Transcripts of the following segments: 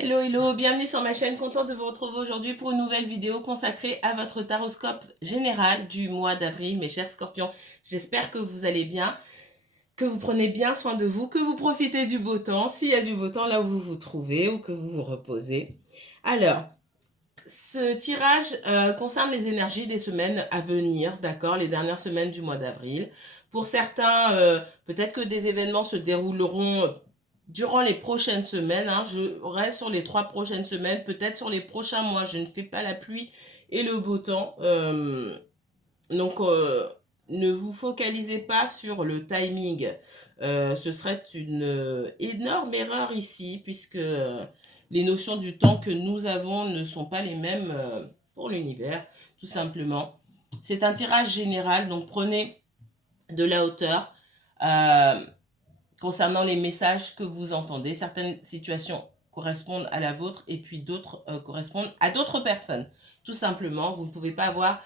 Hello, hello, bienvenue sur ma chaîne, contente de vous retrouver aujourd'hui pour une nouvelle vidéo consacrée à votre taroscope général du mois d'avril, mes chers scorpions. J'espère que vous allez bien, que vous prenez bien soin de vous, que vous profitez du beau temps, s'il y a du beau temps là où vous vous trouvez ou que vous vous reposez. Alors, ce tirage concerne les énergies des semaines à venir, d'accord, les dernières semaines du mois d'avril. Pour certains, peut-être que des événements se dérouleront durant les prochaines semaines. Je reste sur les 3 prochaines semaines, peut-être sur les prochains mois. Je ne fais pas la pluie et le beau temps. Donc, ne vous focalisez pas sur le timing. Ce serait une énorme erreur ici, puisque les notions du temps que nous avons ne sont pas les mêmes pour l'univers, tout simplement. C'est un tirage général, donc prenez de la hauteur concernant les messages que vous entendez. Certaines situations correspondent à la vôtre et puis d'autres correspondent à d'autres personnes. Tout simplement, vous ne pouvez pas avoir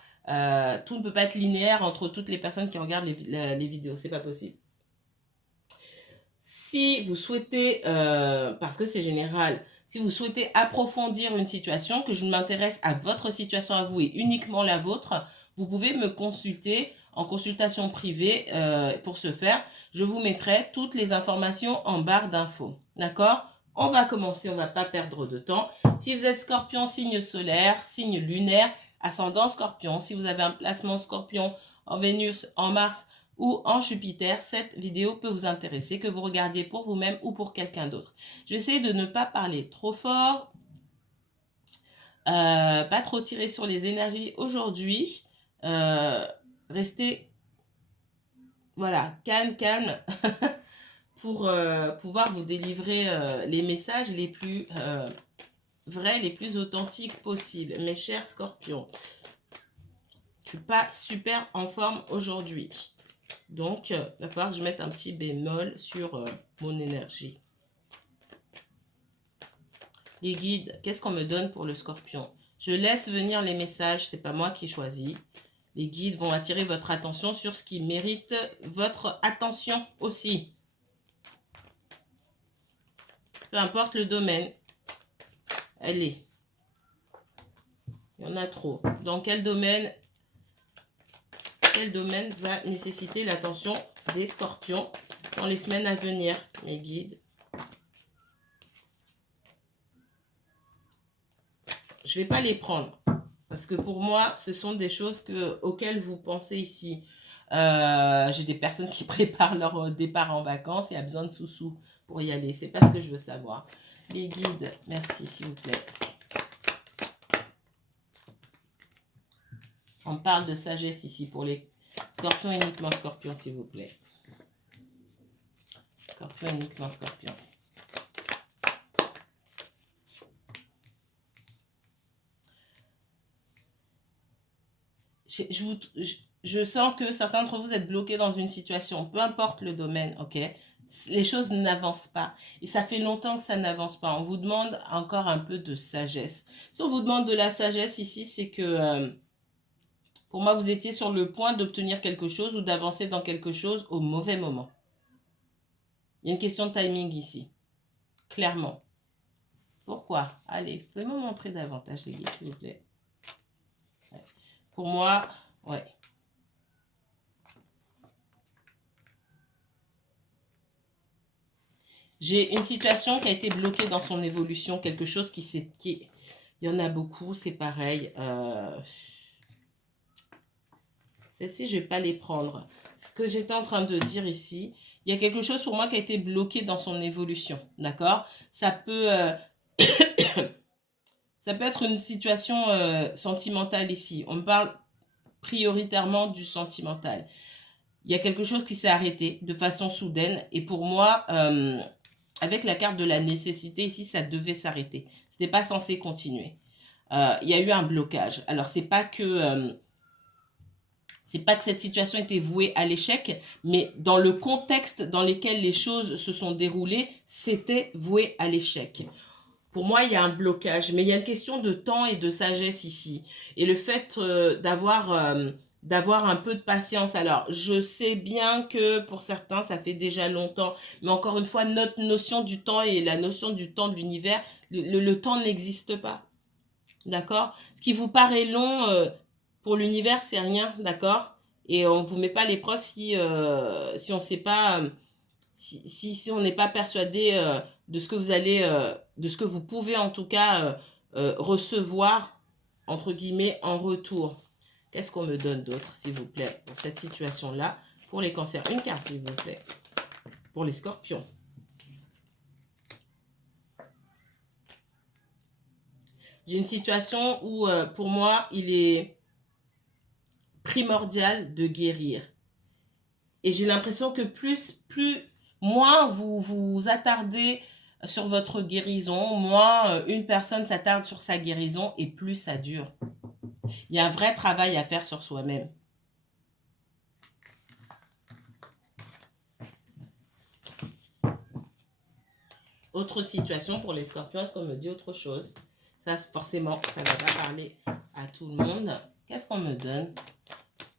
tout ne peut pas être linéaire entre toutes les personnes qui regardent les vidéos, c'est pas possible. Si vous souhaitez, parce que c'est général, si vous souhaitez approfondir une situation, que je m'intéresse à votre situation à vous et uniquement la vôtre, vous pouvez me consulter en consultation privée. Pour ce faire, je vous mettrai toutes les informations en barre d'infos. D'accord? On va commencer, on ne va pas perdre de temps. Si vous êtes scorpion, signe solaire, signe lunaire, ascendant scorpion, si vous avez un placement scorpion en Vénus, en Mars ou en Jupiter, cette vidéo peut vous intéresser, que vous regardiez pour vous-même ou pour quelqu'un d'autre. Je vais essayer de ne pas parler trop fort, pas trop tirer sur les énergies aujourd'hui. Restez, voilà, calme, calme, pour pouvoir vous délivrer les messages les plus vrais, les plus authentiques possibles. Mes chers scorpions, je suis pas super en forme aujourd'hui. Donc, il va falloir que je mette un petit bémol sur mon énergie. Les guides, qu'est-ce qu'on me donne pour le scorpion? Je laisse venir les messages, c'est pas moi qui choisis. Les guides vont attirer votre attention sur ce qui mérite votre attention aussi. Peu importe le domaine. Allez. Il y en a trop. Dans quel domaine va nécessiter l'attention des scorpions dans les semaines à venir, mes guides? Je ne vais pas les prendre parce que pour moi, ce sont des choses auxquelles vous pensez ici. J'ai des personnes qui préparent leur départ en vacances et a besoin de sous-sous pour y aller. C'est pas ce que je veux savoir. Les guides, merci s'il vous plaît. On parle de sagesse ici pour les scorpions, uniquement scorpions s'il vous plaît. Scorpion, uniquement scorpion. Je sens que certains d'entre vous êtes bloqués dans une situation, peu importe le domaine, ok? Les choses n'avancent pas. Et ça fait longtemps que ça n'avance pas. On vous demande encore un peu de sagesse. Si on vous demande de la sagesse ici, c'est que pour moi, vous étiez sur le point d'obtenir quelque chose ou d'avancer dans quelque chose au mauvais moment. Il y a une question de timing ici. Clairement. Pourquoi? Allez, vous pouvez me montrer davantage les guides, s'il vous plaît. Ouais. Pour moi, ouais. J'ai une situation qui a été bloquée dans son évolution, quelque chose il y en a beaucoup, c'est pareil. Celles-ci, je ne vais pas les prendre. Ce que j'étais en train de dire ici, il y a quelque chose pour moi qui a été bloqué dans son évolution, d'accord? Ça peut être une situation sentimentale ici. On me parle prioritairement du sentimental. Il y a quelque chose qui s'est arrêté de façon soudaine et pour moi... avec la carte de la nécessité, ici, ça devait s'arrêter. Ce n'était pas censé continuer. Il y a eu un blocage. Alors, c'est pas que cette situation était vouée à l'échec, mais dans le contexte dans lequel les choses se sont déroulées, c'était voué à l'échec. Pour moi, il y a un blocage, mais il y a une question de temps et de sagesse ici. Et le fait d'avoir d'avoir un peu de patience. Alors, je sais bien que pour certains, ça fait déjà longtemps, mais encore une fois, notre notion du temps et la notion du temps de l'univers, le temps n'existe pas, d'accord? Ce qui vous paraît long pour l'univers, c'est rien, d'accord? Et on ne vous met pas à l'épreuve si on sait pas, si on n'est pas persuadé de ce que vous allez, de ce que vous pouvez en tout cas recevoir, entre guillemets, en retour. Qu'est-ce qu'on me donne d'autre, s'il vous plaît, pour cette situation-là? Pour les cancers, une carte, s'il vous plaît. Pour les scorpions. J'ai une situation où, pour moi, il est primordial de guérir. Et j'ai l'impression que moins vous vous attardez sur votre guérison, moins une personne s'attarde sur sa guérison et plus ça dure. Il y a un vrai travail à faire sur soi-même. Autre situation pour les scorpions, est-ce qu'on me dit autre chose? Ça, forcément, ça ne va pas parler à tout le monde. Qu'est-ce qu'on me donne?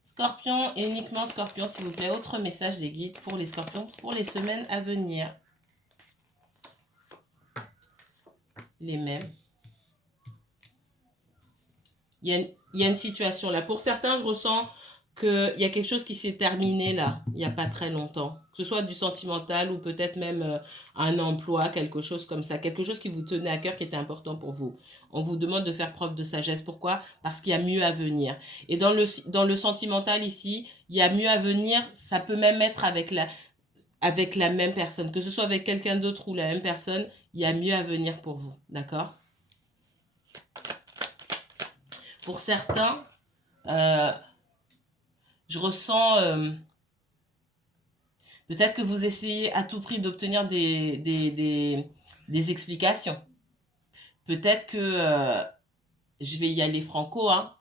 Scorpion, et uniquement scorpion, s'il vous plaît. Autre message des guides pour les scorpions pour les semaines à venir. Les mêmes. Il y a une situation là. Pour certains, je ressens qu'il y a quelque chose qui s'est terminé là, il n'y a pas très longtemps. Que ce soit du sentimental ou peut-être même un emploi, quelque chose comme ça. Quelque chose qui vous tenait à cœur, qui était important pour vous. On vous demande de faire preuve de sagesse. Pourquoi? Parce qu'il y a mieux à venir. Et dans le sentimental ici, il y a mieux à venir. Ça peut même être avec la même personne. Que ce soit avec quelqu'un d'autre ou la même personne, il y a mieux à venir pour vous. D'accord? Pour certains, je ressens peut-être que vous essayez à tout prix d'obtenir des explications. Peut-être que, je vais y aller franco, hein,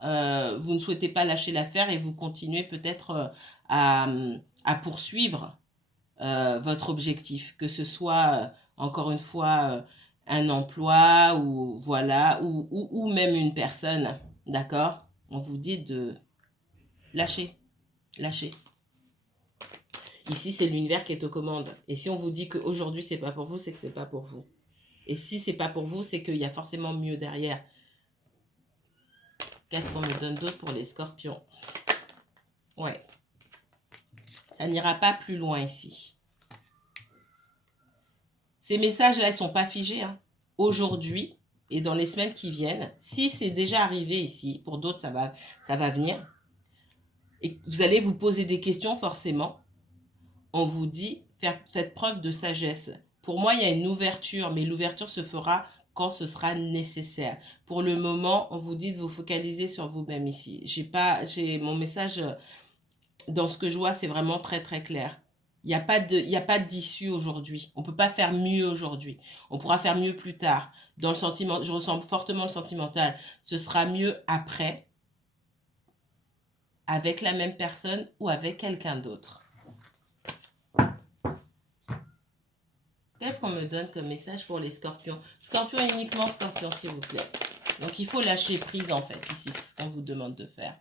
vous ne souhaitez pas lâcher l'affaire et vous continuez peut-être à poursuivre votre objectif, que ce soit, encore une fois, un emploi ou voilà, ou même une personne, d'accord? On vous dit de lâcher, lâcher. Ici, c'est l'univers qui est aux commandes. Et si on vous dit qu'aujourd'hui, c'est pas pour vous, c'est que c'est pas pour vous. Et si c'est pas pour vous, c'est qu'il y a forcément mieux derrière. Qu'est-ce qu'on me donne d'autre pour les scorpions? Ouais. Ça n'ira pas plus loin ici. Ces messages-là, ils ne sont pas figés. Hein. Aujourd'hui et dans les semaines qui viennent, si c'est déjà arrivé ici, pour d'autres, ça va venir. Et vous allez vous poser des questions forcément. On vous dit, faites preuve de sagesse. Pour moi, il y a une ouverture, mais l'ouverture se fera quand ce sera nécessaire. Pour le moment, on vous dit de vous focaliser sur vous-même ici. Mon message, dans ce que je vois, c'est vraiment très très clair. Il n'y a pas d'issue aujourd'hui. On ne peut pas faire mieux aujourd'hui. On pourra faire mieux plus tard. Dans le sentiment, je ressens fortement le sentimental. Ce sera mieux après, avec la même personne ou avec quelqu'un d'autre. Qu'est-ce qu'on me donne comme message pour les scorpions? Scorpion, uniquement scorpion, s'il vous plaît. Donc, il faut lâcher prise, en fait. Ici, c'est ce qu'on vous demande de faire.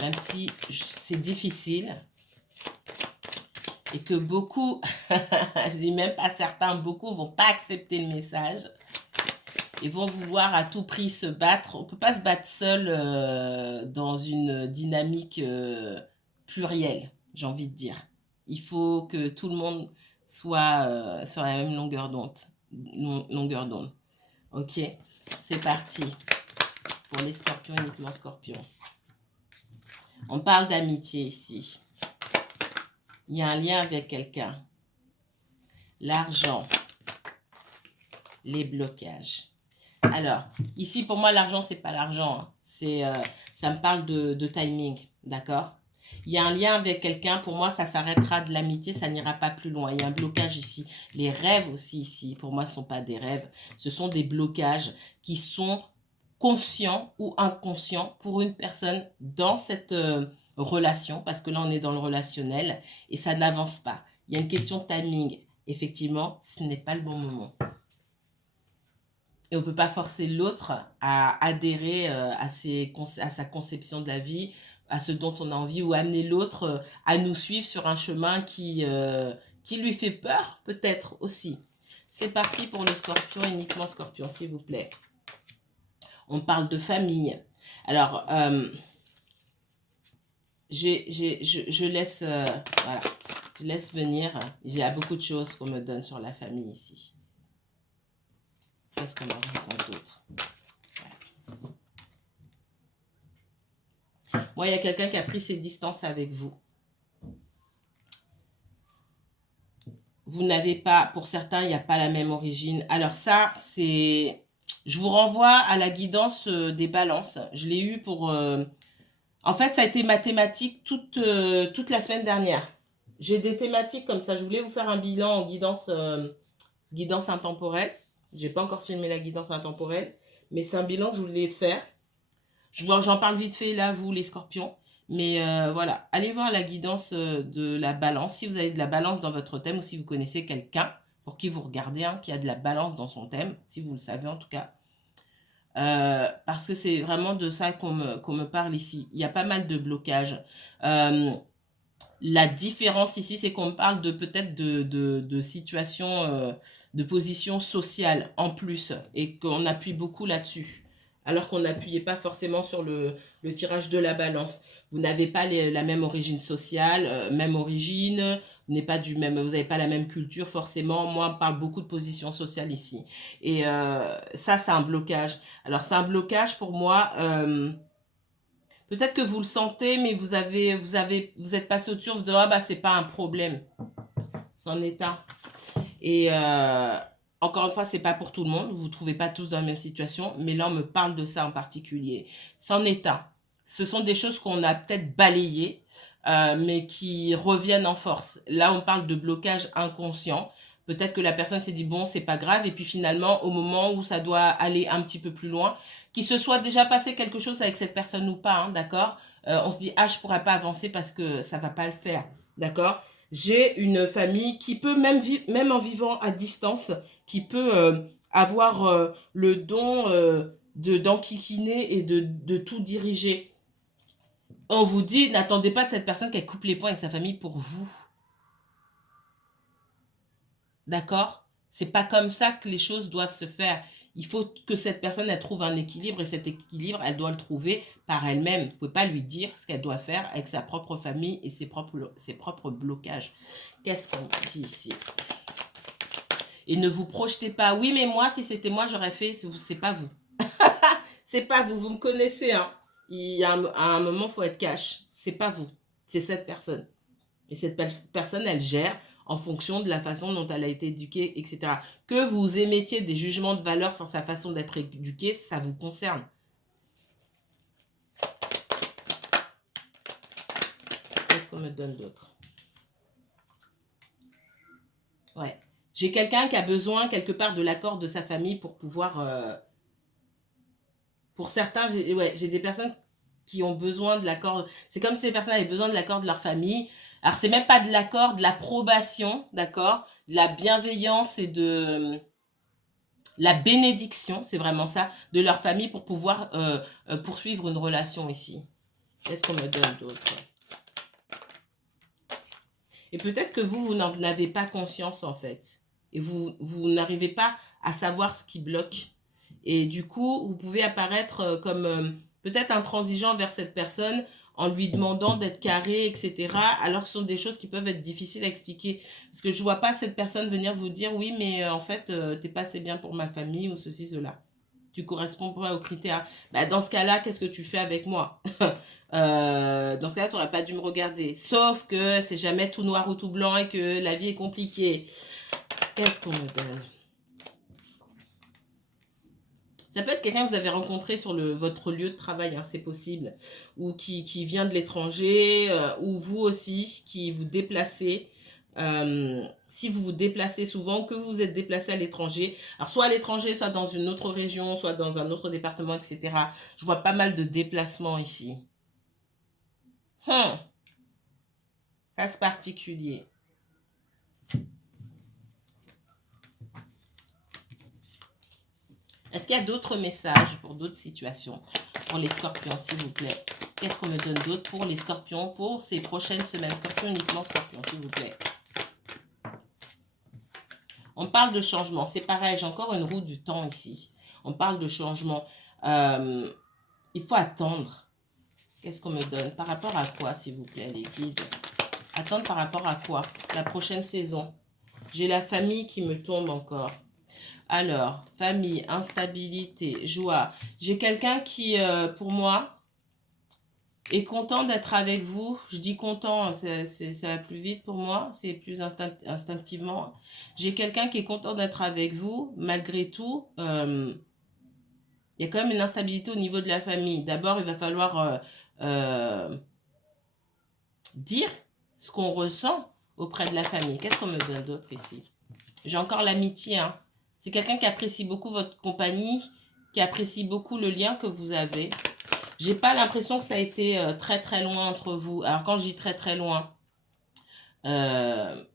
Même si c'est difficile. Et que beaucoup, je dis même pas certains, beaucoup vont pas accepter le message. Ils vont vouloir à tout prix se battre. On ne peut pas se battre seul dans une dynamique plurielle, j'ai envie de dire. Il faut que tout le monde soit sur la même longueur d'onde. Ok, c'est parti pour les scorpions, uniquement scorpions. On parle d'amitié ici. Il y a un lien avec quelqu'un. L'argent. Les blocages. Alors, ici, pour moi, l'argent, c'est pas l'argent. Hein. Ça me parle de timing, d'accord? Il y a un lien avec quelqu'un, pour moi, ça s'arrêtera de l'amitié, ça n'ira pas plus loin. Il y a un blocage ici. Les rêves aussi ici, pour moi, ce ne sont pas des rêves. Ce sont des blocages qui sont conscients ou inconscients pour une personne dans cette relation, parce que là, on est dans le relationnel, et ça n'avance pas. Il y a une question de timing. Effectivement, ce n'est pas le bon moment. Et on ne peut pas forcer l'autre à adhérer à sa conception de la vie à ce dont on a envie ou amener l'autre à nous suivre sur un chemin qui lui fait peur, peut-être aussi. C'est parti pour le scorpion, uniquement scorpion, s'il vous plaît. On parle de famille. Alors, je laisse, voilà, je laisse venir. Il y a beaucoup de choses qu'on me donne sur la famille ici. Qu'est-ce qu'on me raconte d'autre? Moi, il y a quelqu'un qui a pris ses distances avec vous. Vous n'avez pas, pour certains, il n'y a pas la même origine. Alors ça, c'est... Je vous renvoie à la guidance des balances. Je l'ai eu pour... En fait, ça a été ma thématique toute la semaine dernière. J'ai des thématiques comme ça. Je voulais vous faire un bilan en guidance intemporelle. Je n'ai pas encore filmé la guidance intemporelle, mais c'est un bilan que je voulais faire. J'en parle vite fait là, vous les scorpions. Mais voilà, allez voir la guidance de la balance. Si vous avez de la balance dans votre thème ou si vous connaissez quelqu'un pour qui vous regardez, qui a de la balance dans son thème, si vous le savez en tout cas. Parce que c'est vraiment de ça qu'on me parle ici. Il y a pas mal de blocages. La différence ici, c'est qu'on parle de peut-être de situations, de positions sociales en plus et qu'on appuie beaucoup là-dessus. Alors qu'on n'appuyait pas forcément sur le tirage de la balance. Vous n'avez pas la même origine sociale, même origine, vous n'avez pas la même culture forcément. Moi, on parle beaucoup de positions sociales ici. Et ça, c'est un blocage. Alors, c'est un blocage pour moi. Peut-être que vous le sentez, mais vous êtes passé au-dessus, vous dites, ah bah, c'est pas un problème. C'en est un. Et encore une fois, c'est pas pour tout le monde. Vous ne trouvez pas tous dans la même situation. Mais là, on me parle de ça en particulier. C'en est un. Ce sont des choses qu'on a peut-être balayées, mais qui reviennent en force. Là, on parle de blocage inconscient. Peut-être que la personne s'est dit, bon, c'est pas grave. Et puis finalement, au moment où ça doit aller un petit peu plus loin, qu'il se soit déjà passé quelque chose avec cette personne ou pas, d'accord, on se dit, ah, je pourrais pas avancer parce que ça va pas le faire, d'accord. J'ai une famille qui peut, même en vivant à distance, qui peut avoir le don d'enquiquiner et de tout diriger. On vous dit, n'attendez pas de cette personne qu'elle coupe les poings avec sa famille pour vous. D'accord? C'est pas comme ça que les choses doivent se faire. Il faut que cette personne, elle trouve un équilibre et cet équilibre, elle doit le trouver par elle-même. Vous ne pouvez pas lui dire ce qu'elle doit faire avec sa propre famille et ses propres blocages. Qu'est-ce qu'on dit ici? Et ne vous projetez pas. Oui, mais moi, si c'était moi, j'aurais fait. C'est pas vous. C'est pas vous. Vous me connaissez. Hein. À un moment, il faut être cash. C'est pas vous. C'est cette personne. Et cette personne, elle gère en fonction de la façon dont elle a été éduquée, etc. Que vous émettiez des jugements de valeur sur sa façon d'être éduquée, ça vous concerne. Qu'est-ce qu'on me donne d'autre? Ouais. J'ai quelqu'un qui a besoin quelque part de l'accord de sa famille pour pouvoir... Pour certains, j'ai des personnes qui ont besoin de l'accord. C'est comme si ces personnes avaient besoin de l'accord de leur famille. Alors, c'est même pas de l'accord, de l'approbation, d'accord? De la bienveillance et de la bénédiction, c'est vraiment ça, de leur famille pour pouvoir poursuivre une relation ici. Qu'est-ce qu'on me donne d'autre? Et peut-être que vous n'en avez pas conscience, en fait. Et vous n'arrivez pas à savoir ce qui bloque. Et du coup, vous pouvez apparaître comme peut-être intransigeant vers cette personne en lui demandant d'être carré, etc. Alors que ce sont des choses qui peuvent être difficiles à expliquer. Parce que je ne vois pas cette personne venir vous dire, oui, mais en fait, tu n'es pas assez bien pour ma famille ou ceci, cela. Tu ne corresponds pas aux critères. Bah, dans ce cas-là, qu'est-ce que tu fais avec moi? Dans ce cas-là, tu n'aurais pas dû me regarder. Sauf que c'est jamais tout noir ou tout blanc et que la vie est compliquée. Qu'est-ce qu'on me donne? Ça peut être quelqu'un que vous avez rencontré sur votre lieu de travail, hein, c'est possible. Ou qui vient de l'étranger, ou vous aussi, qui vous déplacez. Si vous vous déplacez souvent, que vous vous êtes déplacé à l'étranger, alors soit à l'étranger, soit dans une autre région, soit dans un autre département, etc. Je vois pas mal de déplacements ici. Ça, c'est particulier. Est-ce qu'il y a d'autres messages pour d'autres situations? Pour les scorpions, s'il vous plaît. Qu'est-ce qu'on me donne d'autre pour les scorpions pour ces prochaines semaines? Scorpion, uniquement scorpion, s'il vous plaît. On parle de changement. C'est pareil, j'ai encore une roue du temps ici. On parle de changement. Il faut attendre. Qu'est-ce qu'on me donne? Par rapport à quoi, s'il vous plaît, les guides? Attendre par rapport à quoi? La prochaine saison. J'ai la famille qui me tombe encore. Alors, famille, instabilité, joie. J'ai quelqu'un qui, pour moi, est content d'être avec vous. Je dis content, ça va plus vite pour moi, c'est plus instinctivement. J'ai quelqu'un qui est content d'être avec vous, malgré tout. Il y a quand même une instabilité au niveau de la famille. D'abord, il va falloir dire ce qu'on ressent auprès de la famille. Qu'est-ce qu'on me donne d'autre ici? J'ai encore l'amitié. Hein. C'est quelqu'un qui apprécie beaucoup votre compagnie, qui apprécie beaucoup le lien que vous avez. J'ai pas l'impression que ça a été très très loin entre vous. Alors quand je dis très très loin, je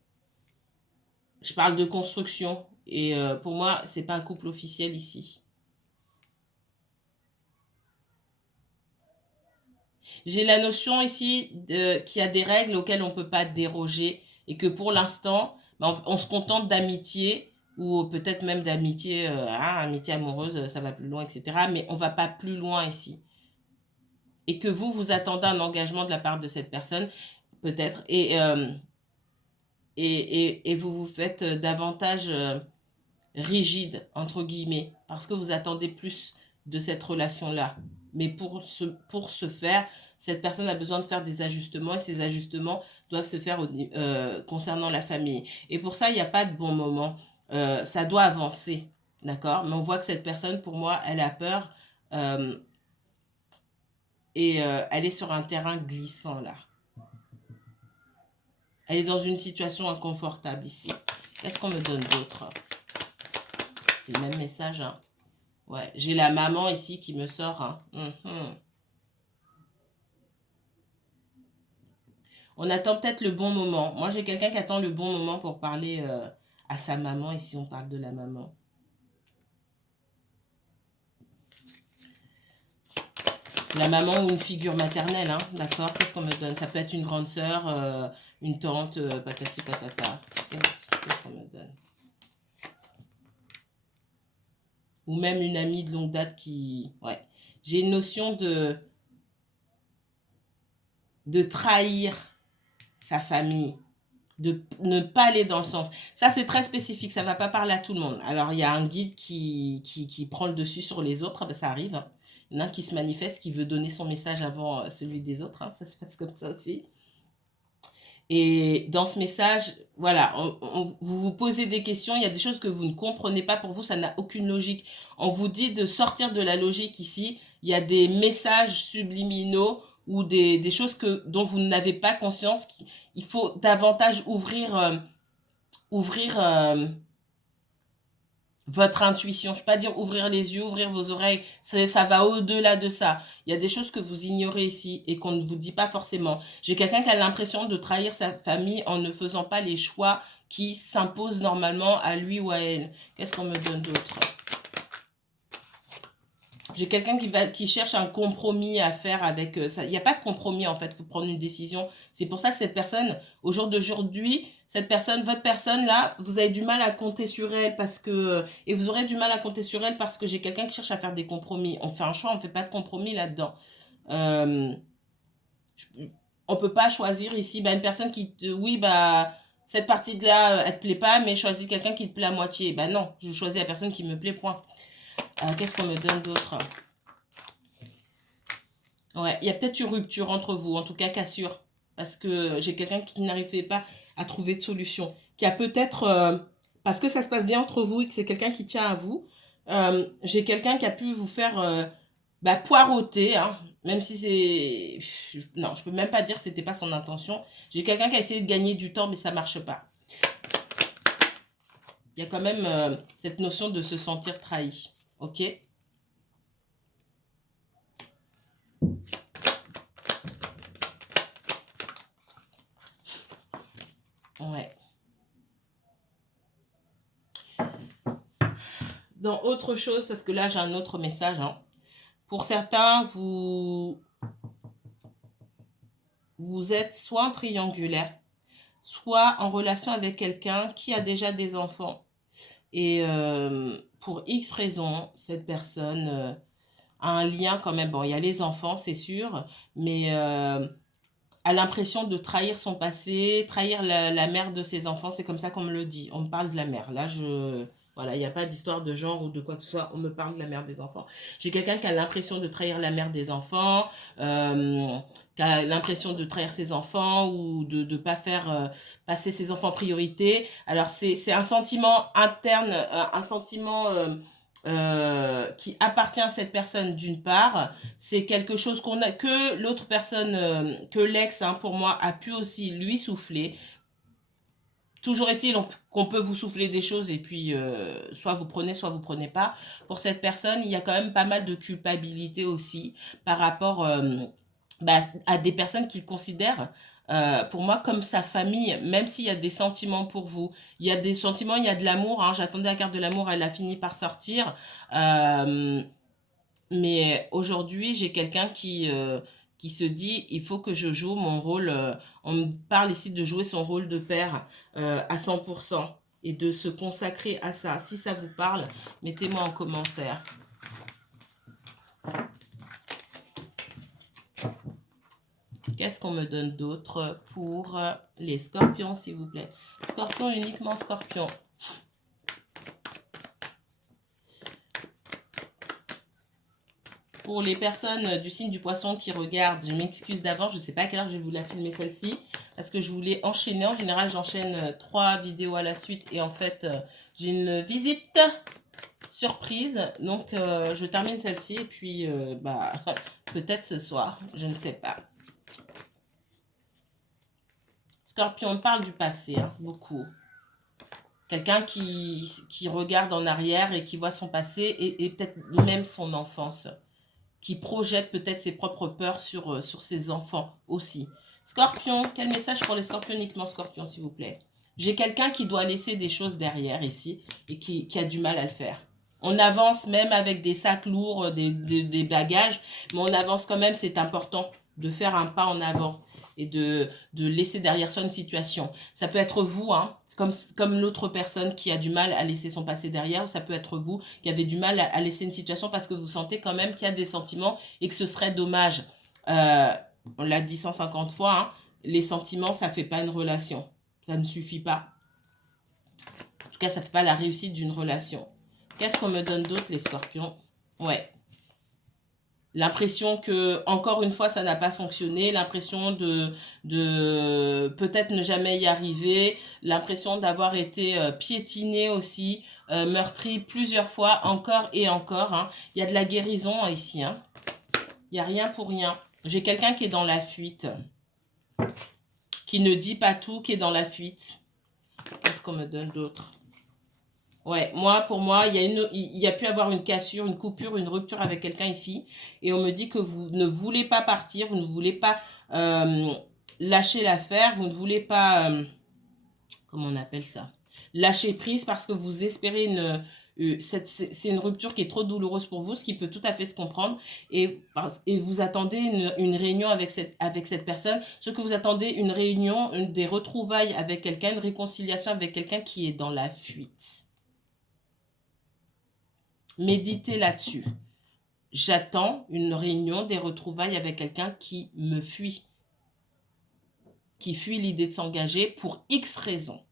parle de construction. Et pour moi, c'est pas un couple officiel ici. J'ai la notion ici qu'il y a des règles auxquelles on ne peut pas déroger et que pour l'instant, on se contente d'amitié ou peut-être même d'amitié, amitié amoureuse, ça va plus loin, etc. Mais on ne va pas plus loin ici. Et que vous attendez un engagement de la part de cette personne, peut-être, et vous vous faites davantage rigide, entre guillemets, parce que vous attendez plus de cette relation-là. Mais pour ce faire, cette personne a besoin de faire des ajustements et ces ajustements doivent se faire concernant la famille. Et pour ça, il n'y a pas de bon moment. Ça doit avancer, d'accord? Mais on voit que cette personne, pour moi, elle a peur et elle est sur un terrain glissant, là. Elle est dans une situation inconfortable ici. Qu'est-ce qu'on me donne d'autre? C'est le même message, hein. Ouais, j'ai la maman ici qui me sort. Hein. On attend peut-être le bon moment. Moi, j'ai quelqu'un qui attend le bon moment pour parler à sa maman. Ici, on parle de la maman. La maman ou une figure maternelle, hein, d'accord? Qu'est-ce qu'on me donne? Ça peut être une grande sœur, une tante, patati patata. Qu'est-ce qu'on me donne? Ou même une amie de longue date qui... Ouais. J'ai une notion de trahir sa famille, de ne pas aller dans le sens. Ça, c'est très spécifique, ça ne va pas parler à tout le monde. Alors, il y a un guide qui prend le dessus sur les autres, ben, ça arrive. Hein. Il y en a un qui se manifeste, qui veut donner son message avant celui des autres. Hein. Ça se passe comme ça aussi. Et dans ce message, voilà, vous vous posez des questions, il y a des choses que vous ne comprenez pas, pour vous, ça n'a aucune logique. On vous dit de sortir de la logique ici, il y a des messages subliminaux ou des choses dont vous n'avez pas conscience. Il faut davantage ouvrir votre intuition. Je ne peux pas dire ouvrir les yeux, ouvrir vos oreilles. Ça va au-delà de ça. Il y a des choses que vous ignorez ici et qu'on ne vous dit pas forcément. J'ai quelqu'un qui a l'impression de trahir sa famille en ne faisant pas les choix qui s'imposent normalement à lui ou à elle. Qu'est-ce qu'on me donne d'autre? J'ai quelqu'un qui cherche un compromis à faire avec ça. Il n'y a pas de compromis en fait, il faut prendre une décision. C'est pour ça que cette personne, au jour d'aujourd'hui, votre personne là, vous avez du mal à compter sur elle parce que... Et vous aurez du mal à compter sur elle parce que j'ai quelqu'un qui cherche à faire des compromis. On fait un choix, on ne fait pas de compromis là-dedans. On ne peut pas choisir ici une personne qui te... Oui, cette partie-là, elle ne te plaît pas, mais choisis quelqu'un qui te plaît à moitié. Non, je choisis la personne qui me plaît, point. Qu'est-ce qu'on me donne d'autre? Ouais, il y a peut-être une rupture entre vous, en tout cas cassure. Parce que j'ai quelqu'un qui n'arrivait pas à trouver de solution. Qui a peut-être, parce que ça se passe bien entre vous et que c'est quelqu'un qui tient à vous, j'ai quelqu'un qui a pu vous faire poireauter, hein, même si c'est... Non, je peux même pas dire que c'était pas son intention. J'ai quelqu'un qui a essayé de gagner du temps, mais ça marche pas. Il y a quand même cette notion de se sentir trahi. Ok? Ouais. Dans autre chose, parce que là j'ai un autre message. Hein. Pour certains, vous vous êtes soit en triangulaire, soit en relation avec quelqu'un qui a déjà des enfants. Et pour X raisons, cette personne a un lien quand même. Bon, il y a les enfants, c'est sûr, mais a l'impression de trahir son passé, trahir la mère de ses enfants. C'est comme ça qu'on me le dit. On me parle de la mère. Là, voilà, il n'y a pas d'histoire de genre ou de quoi que ce soit. On me parle de la mère des enfants. J'ai quelqu'un qui a l'impression de trahir la mère des enfants, qui a l'impression de trahir ses enfants ou de ne pas faire passer ses enfants en priorité. Alors, c'est un sentiment interne, un sentiment qui appartient à cette personne d'une part. C'est quelque chose que l'autre personne, que l'ex, hein, pour moi, a pu aussi lui souffler. Toujours est-il qu'on peut vous souffler des choses et puis soit vous prenez pas. Pour cette personne, il y a quand même pas mal de culpabilité aussi par rapport à des personnes qu'il considère pour moi comme sa famille, même s'il y a des sentiments pour vous. Il y a des sentiments, il y a de l'amour. Hein. J'attendais la carte de l'amour, elle a fini par sortir. Euh, mais aujourd'hui, j'ai quelqu'un qui se dit, il faut que je joue mon rôle. On me parle ici de jouer son rôle de père à 100% et de se consacrer à ça. Si ça vous parle, mettez-moi en commentaire. Qu'est-ce qu'on me donne d'autre pour les scorpions, s'il vous plaît? Scorpion, uniquement scorpion. Pour les personnes du signe du poisson qui regardent, je m'excuse d'avance, je ne sais pas à quelle heure je vais vous la filmer celle-ci, parce que je voulais enchaîner. En général, j'enchaîne 3 vidéos à la suite et en fait, j'ai une visite surprise. Donc, je termine celle-ci et puis, peut-être ce soir, je ne sais pas. Scorpion, on parle du passé, hein, beaucoup. Quelqu'un qui regarde en arrière et qui voit son passé et peut-être même son enfance. Qui projette peut-être ses propres peurs sur ses enfants aussi. Scorpion, quel message pour les scorpions, uniquement scorpion, s'il vous plaît? J'ai quelqu'un qui doit laisser des choses derrière ici et qui a du mal à le faire. On avance même avec des sacs lourds, des bagages, mais on avance quand même, c'est important de faire un pas en avant et de laisser derrière soi une situation. Ça peut être vous, hein, comme l'autre personne qui a du mal à laisser son passé derrière, ou ça peut être vous qui avez du mal à laisser une situation parce que vous sentez quand même qu'il y a des sentiments et que ce serait dommage. On l'a dit 150 fois, hein, les sentiments, ça ne fait pas une relation. Ça ne suffit pas. En tout cas, ça ne fait pas la réussite d'une relation. Qu'est-ce qu'on me donne d'autre, les scorpions? Ouais. L'impression que, encore une fois, ça n'a pas fonctionné. L'impression de peut-être ne jamais y arriver. L'impression d'avoir été piétiné aussi, meurtri plusieurs fois, encore et encore. Hein. Il y a de la guérison ici. Hein. Il n'y a rien pour rien. J'ai quelqu'un qui est dans la fuite. Qui ne dit pas tout, qui est dans la fuite. Qu'est-ce qu'on me donne d'autre? Ouais, pour moi, il y a pu avoir une cassure, une coupure, une rupture avec quelqu'un ici. Et on me dit que vous ne voulez pas partir, vous ne voulez pas lâcher l'affaire, vous ne voulez pas, comment on appelle ça? Lâcher prise parce que vous espérez c'est une rupture qui est trop douloureuse pour vous, ce qui peut tout à fait se comprendre. Et vous attendez une réunion avec cette personne. Ce que vous attendez, une réunion, des retrouvailles avec quelqu'un, une réconciliation avec quelqu'un qui est dans la fuite. Méditez là-dessus. J'attends une réunion, des retrouvailles avec quelqu'un qui me fuit, qui fuit l'idée de s'engager pour X raisons.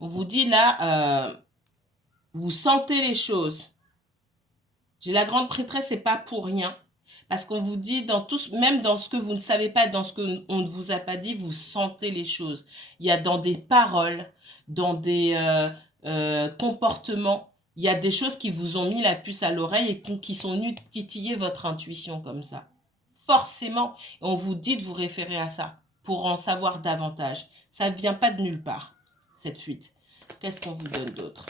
On vous dit là, vous sentez les choses. J'ai la grande prêtresse, c'est pas pour rien. Parce qu'on vous dit, même dans ce que vous ne savez pas, dans ce qu'on ne vous a pas dit, vous sentez les choses. Il y a dans des paroles, dans des comportements, il y a des choses qui vous ont mis la puce à l'oreille et qui sont venues titiller votre intuition comme ça. Forcément, on vous dit de vous référer à ça pour en savoir davantage. Ça ne vient pas de nulle part, cette fuite. Qu'est-ce qu'on vous donne d'autre ?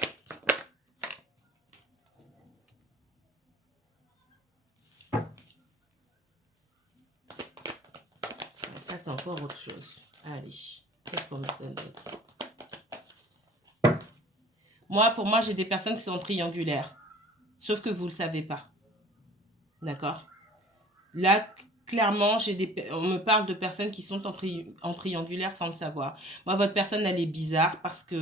Ça, c'est encore autre chose. Allez, qu'est-ce qu'on me donne d'autre? Pour moi, j'ai des personnes qui sont triangulaires. Sauf que vous ne le savez pas. D'accord? Là, clairement, on me parle de personnes qui sont en triangulaire sans le savoir. Moi, votre personne, elle est bizarre parce que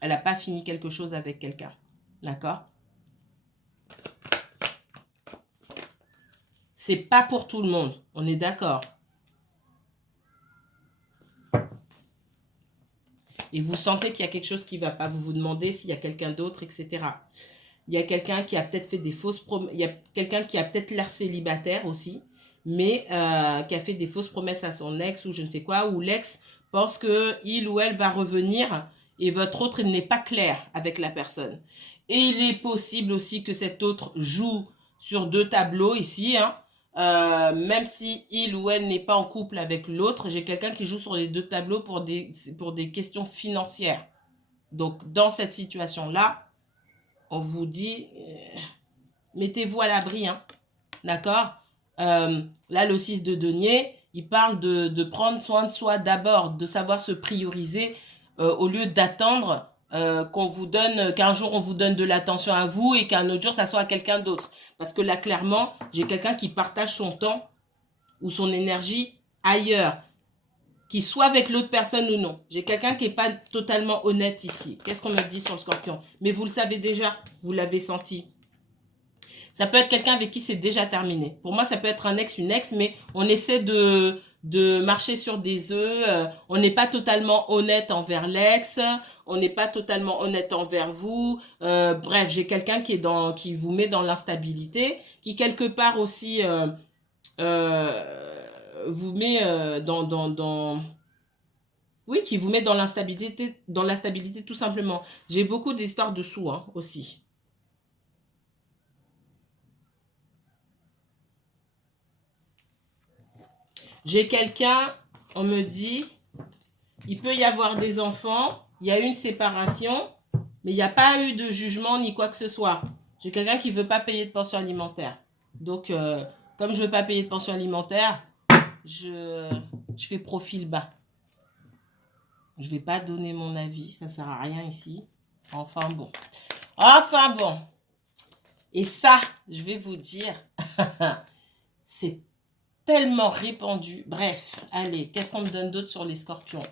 elle n'a pas fini quelque chose avec quelqu'un. D'accord? C'est pas pour tout le monde. On est d'accord? Et vous sentez qu'il y a quelque chose qui ne va pas. Vous vous demandez s'il y a quelqu'un d'autre, etc. Il y a quelqu'un qui a peut-être fait des fausses promesses. Il y a quelqu'un qui a peut-être l'air célibataire aussi, mais qui a fait des fausses promesses à son ex ou je ne sais quoi, ou l'ex pense qu'il ou elle va revenir et votre autre, il n'est pas clair avec la personne. Et il est possible aussi que cet autre joue sur deux tableaux ici, hein. Même si il ou elle n'est pas en couple avec l'autre, j'ai quelqu'un qui joue sur les deux tableaux pour des questions financières. Donc, dans cette situation-là, on vous dit, mettez-vous à l'abri, hein, d'accord? Là, le 6 de denier, il parle de prendre soin de soi d'abord, de savoir se prioriser au lieu d'attendre qu'on vous donne, qu'un jour on vous donne de l'attention à vous et qu'un autre jour ça soit à quelqu'un d'autre. Parce que là, clairement, j'ai quelqu'un qui partage son temps ou son énergie ailleurs, qu'il soit avec l'autre personne ou non. J'ai quelqu'un qui n'est pas totalement honnête ici. Qu'est-ce qu'on me dit sur le scorpion? Mais vous le savez déjà, vous l'avez senti. Ça peut être quelqu'un avec qui c'est déjà terminé. Pour moi, ça peut être un ex, une ex, mais on essaie de marcher sur des œufs. On n'est pas totalement honnête envers l'ex. On n'est pas totalement honnête envers vous. Bref, j'ai quelqu'un qui vous met dans l'instabilité, qui quelque part aussi vous met oui, qui vous met dans l'instabilité tout simplement. J'ai beaucoup d'histoires dessous hein, aussi. J'ai quelqu'un, on me dit, il peut y avoir des enfants, il y a eu une séparation, mais il n'y a pas eu de jugement ni quoi que ce soit. J'ai quelqu'un qui ne veut pas payer de pension alimentaire. Donc, comme je ne veux pas payer de pension alimentaire, je fais profil bas. Je ne vais pas donner mon avis, ça ne sert à rien ici. Enfin bon. Enfin bon. Et ça, je vais vous dire, c'est tellement répandu. Bref, allez, qu'est-ce qu'on me donne d'autre sur les scorpions?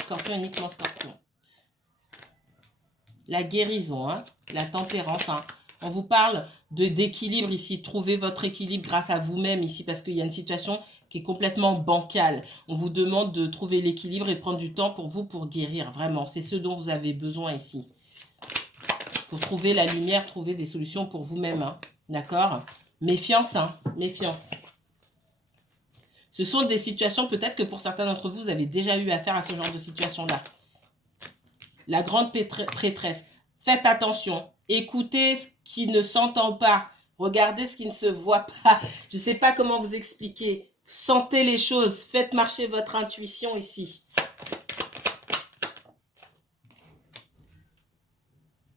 Scorpion, uniquement scorpion. La guérison, hein, la tempérance. Hein. On vous parle d'équilibre ici. Trouvez votre équilibre grâce à vous-même ici parce qu'il y a une situation qui est complètement bancale. On vous demande de trouver l'équilibre et prendre du temps pour vous pour guérir. Vraiment, c'est ce dont vous avez besoin ici. Pour trouver la lumière, trouver des solutions pour vous-même. Hein. D'accord? Méfiance, hein, méfiance. Ce sont des situations, peut-être que pour certains d'entre vous, vous avez déjà eu affaire à ce genre de situation-là. La grande prêtresse. Faites attention. Écoutez ce qui ne s'entend pas. Regardez ce qui ne se voit pas. Je ne sais pas comment vous expliquer. Sentez les choses. Faites marcher votre intuition ici.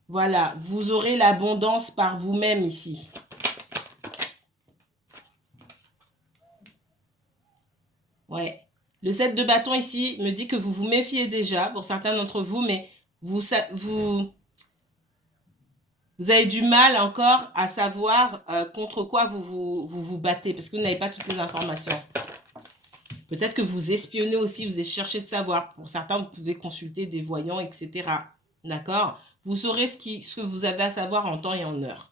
Voilà. Vous aurez l'abondance par vous-même ici. Ouais. Le 7 de bâton ici me dit que vous vous méfiez déjà pour certains d'entre vous, mais vous avez du mal encore à savoir contre quoi vous battez parce que vous n'avez pas toutes les informations. Peut-être que vous espionnez aussi, vous cherchez de savoir. Pour certains, vous pouvez consulter des voyants, etc. D'accord? Vous saurez ce que vous avez à savoir en temps et en heure.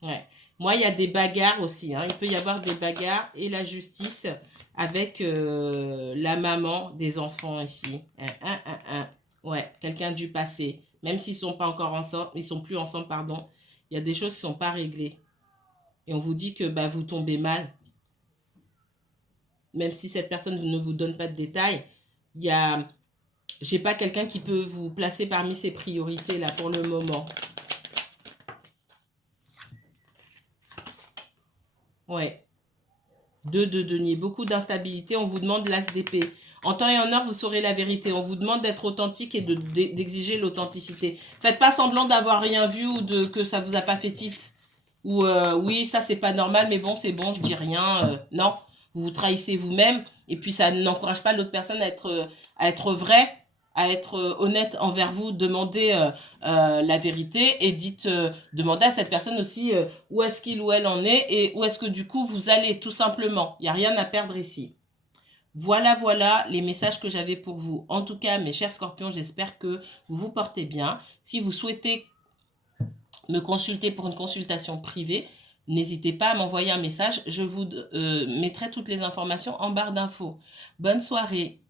Ouais. Moi, il y a des bagarres aussi. Hein. Il peut y avoir des bagarres et la justice avec la maman des enfants ici. Ouais, quelqu'un du passé. Même s'ils ne sont pas encore ensemble, ils sont plus ensemble, pardon. Il y a des choses qui ne sont pas réglées. Et on vous dit que bah, vous tombez mal. Même si cette personne ne vous donne pas de détails, il y a... J'ai pas quelqu'un qui peut vous placer parmi ses priorités là pour le moment. Ouais. 2 de denier. Beaucoup d'instabilité. On vous demande l'as d'épée. En temps et en heure, vous saurez la vérité. On vous demande d'être authentique et d'exiger l'authenticité. Faites pas semblant d'avoir rien vu ou que ça vous a pas fait tilt. Ou oui, ça c'est pas normal, mais bon, c'est bon, je dis rien. Non, vous vous trahissez vous-même. Et puis ça n'encourage pas l'autre personne à être vrai, à être honnête envers vous, demandez la vérité et demandez à cette personne aussi où est-ce qu'il ou elle en est et où est-ce que du coup vous allez, tout simplement. Il n'y a rien à perdre ici. Voilà les messages que j'avais pour vous. En tout cas, mes chers scorpions, j'espère que vous vous portez bien. Si vous souhaitez me consulter pour une consultation privée, n'hésitez pas à m'envoyer un message. Je vous mettrai toutes les informations en barre d'infos. Bonne soirée.